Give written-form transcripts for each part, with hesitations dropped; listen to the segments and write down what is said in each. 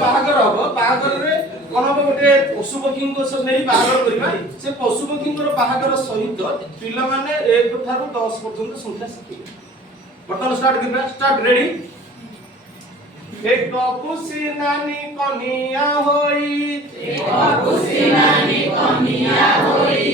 बाहागर हम बाहागर रे कोन हम गोटे पशु पक्षी को से नहीं बाहागर करबा से पशु पक्षी को बाहागर सहित पिला माने 1 ठारू 10 पर्यंत संख्या शिखिबे बर्तमान स्टार्ट करबा स्टार्ट रेडी एक खुशी नानी कनिया होई एक खुशी नानी कनिया होई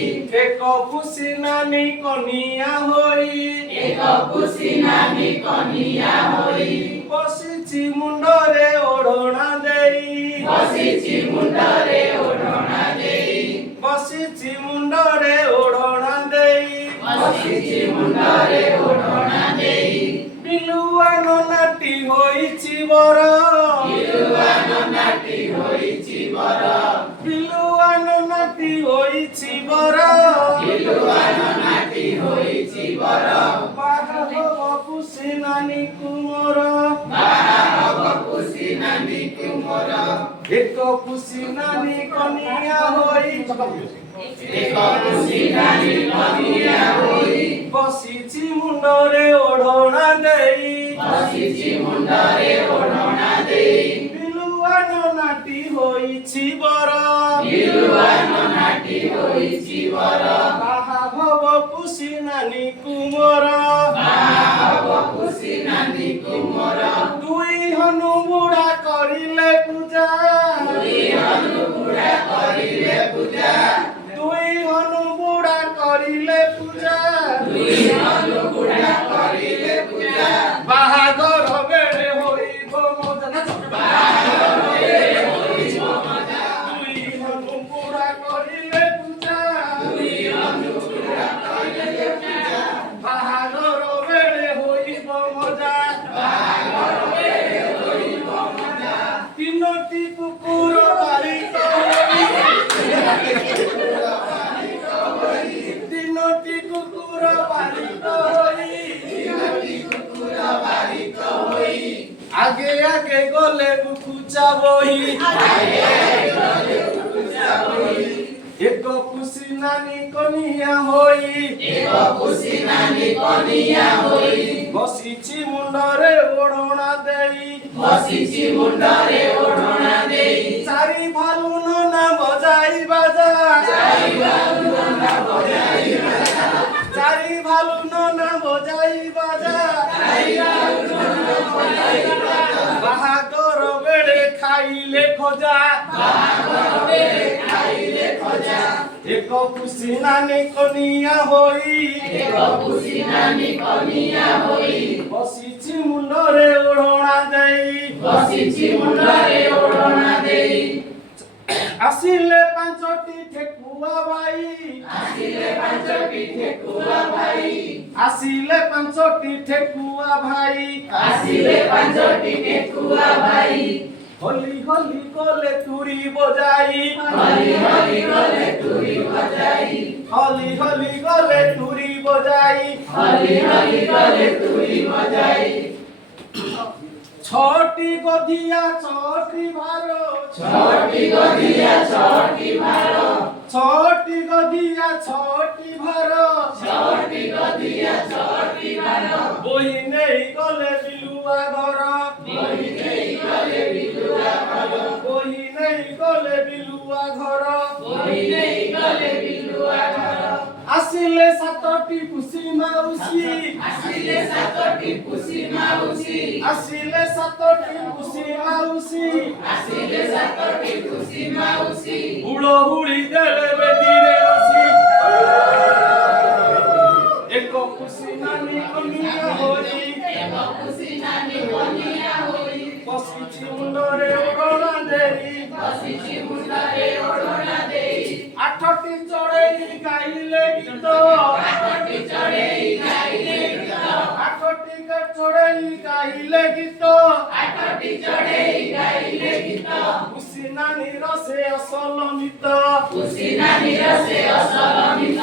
एक खुशी नानी कनिया होई एक खुशी नानी कनिया होई बसिछि मुंडरे ओढोणा देई बसिछि मुंडरे ओढोणा देई बसिछि मुंडरे ओढोणा देई बसिछि मुंडरे ओढोणा देई बिलुआ ननाटी होइछि बर बिलुआ ननाटी होइछि बर बिलुआ ननाटी होइछि बर बिलुआ ननाटी होइछि बर बाहा खुशी नानी कुमोर बाहा खुशी नानी कुमोर एक खुशी नानी कनिया होई एक खुशी नानी कनिया होई बसिछि मुंडरे ओढोणा देई बसिछि मुंडरे ओढोणा देई बिलुआ ननाटी होइछि बर बिलुआ ननाटी होइछि बर बाहा भव खुशी नानी कुमोर बाहा खुशी नानी कुमोर दुई हनु बुढ़ा करिले पूजा दुई हनु बुढ़ा करिले पूजा दुई हनु बुढ़ा करिले पूजा दुई हनु बुढ़ा करिले पूजा बाहागर बेले होइब मजा बाहागर बेले होइब मजा दुई हनु बुढ़ा करिले पूजा दुई हनु बुढ़ा करिले पूजा बाहागर बेले होइब मजा बाहागर बेले होइब मजा तीनोटी कुकुर बारिक तीनोटी कुकुर बारिक होई आगे आगे गले बुकुचा बही एक खुशी नानी कनिया होई एक खुशी नानी कनिया होई बसिछि मुंडरे ओढोणा देई बसिछि मुंडरे ओढोणा देई चारि भालु नना बजाई बाजा चारि भालु नना बजाई बाजा चारि भालु नना बजाई बाजा चारि भालु नना बजाई बाजा बाहागर बेले खाइले खोजा बाहागर बेले खाइले खोजा एक खुशी नानी कनिया होई एक खुशी नानी कनिया होई बसिछि मुंडरे ओढोणा देई बसिछि मुंडरे ओढोणा देई आसिले पांचटी ठेकुआ भाई आसिले पांचटी ठेकुआ भाई आसिले पांचटी ठेकुआ भाई आसिले पांचटी ठेकुआ भाई होली होली कोले तुरी बजाई हली हली गले तुरी बजाई होली होली कोले तुरी बजाई हली हली गले तुरी बजाई छोटी गधिया छोटी भारो छोटी गधिया छोटी भारो छोटी गधिया छोटी भारो छोटी गधिया छोटी भारो बोही नहीं गले बिलुआ घर बोही नहीं गले बिलुआ घर बोही नहीं गले बिलुआ घर बोही नहीं गले बिलुआ घर आसिले सातटी खुशी माउसी आसिले सातटी खुशी माउसी आसिले सातटी खुशी माउसी आसिले सातटी खुशी माउसी हुड़ो हुड़ी देले बेदीरे रसी एक खुशी नानी कनिया होई एक खुशी नानी कनिया होई बसिछि मुंडरे ओढोणा देई बसिछि मुंडरे ओढोणा देई आठटी चढ़ेई गाइले गीत आठटी चढ़ेई गाइले गीत आठटी चढ़ेई गाइले गीत आठटी चढ़ेई गाइले गीत खुशी नानी रसे असल नित खुशी नानी रसे असल नित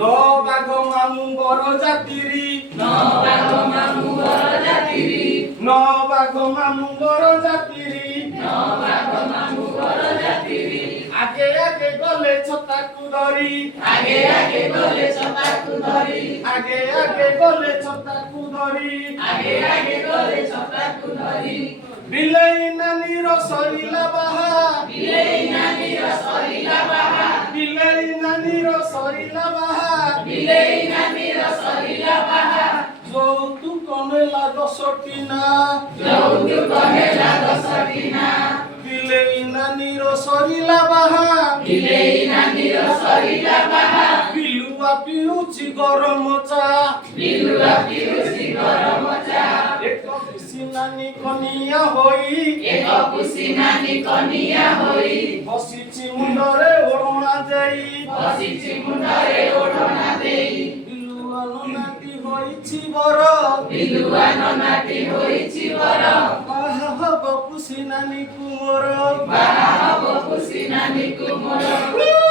नो बाघ मामू बर जातिरी नो बाघ मामू बर जातिरी नो बाघ मामू बर जातिरी नो बाघ मामू बर जातिरी आगे आगे गले छताकू धरी आगे आगे गले छताकू धरी आगे आगे गले छताकू धरी आगे आगे गले छताकू धरी बिलेई नानी रो सरिला ସରିଲା ବାହା ବିଲେଇ ନାନୀର ସରିଲା ବାହା ଯୌତୁକ ନେଲା 10ଟି ନା ଯୌତୁକ ହେଲା 10ଟି ନା ବିଲେଇ ନାନୀର ସରିଲା ବାହା ବିଲେଇ ନାନୀର ସରିଲା ବାହା ବିଲୁଆ ପିଉଛି ଗରମ ଚା ବିଲୁଆ ପିଉଛି ଗରମ ଚା ଏକ ଖୁସି ନାନୀ କନିଆ ହୋଇ ଏକ ଖୁସି ନାନୀ କନିଆ ହୋଇ ବସିଛି ମୁଣ୍ଡରେ ଓଢ଼ଣା ଦେଇ ବସିଛି ମୁଣ୍ଡରେ ଓଢ଼ଣା ଦେଇ ବିଲୁଆ ନନାଟି ହୋଇଛି ବର ବିଲୁଆ ନନାଟି ହୋଇଛି ବର ବାହା ହବ ଖୁସି ନାନୀକୁ ମୋର ବାହା ହବ ଖୁସି ନାନୀକୁ ମୋର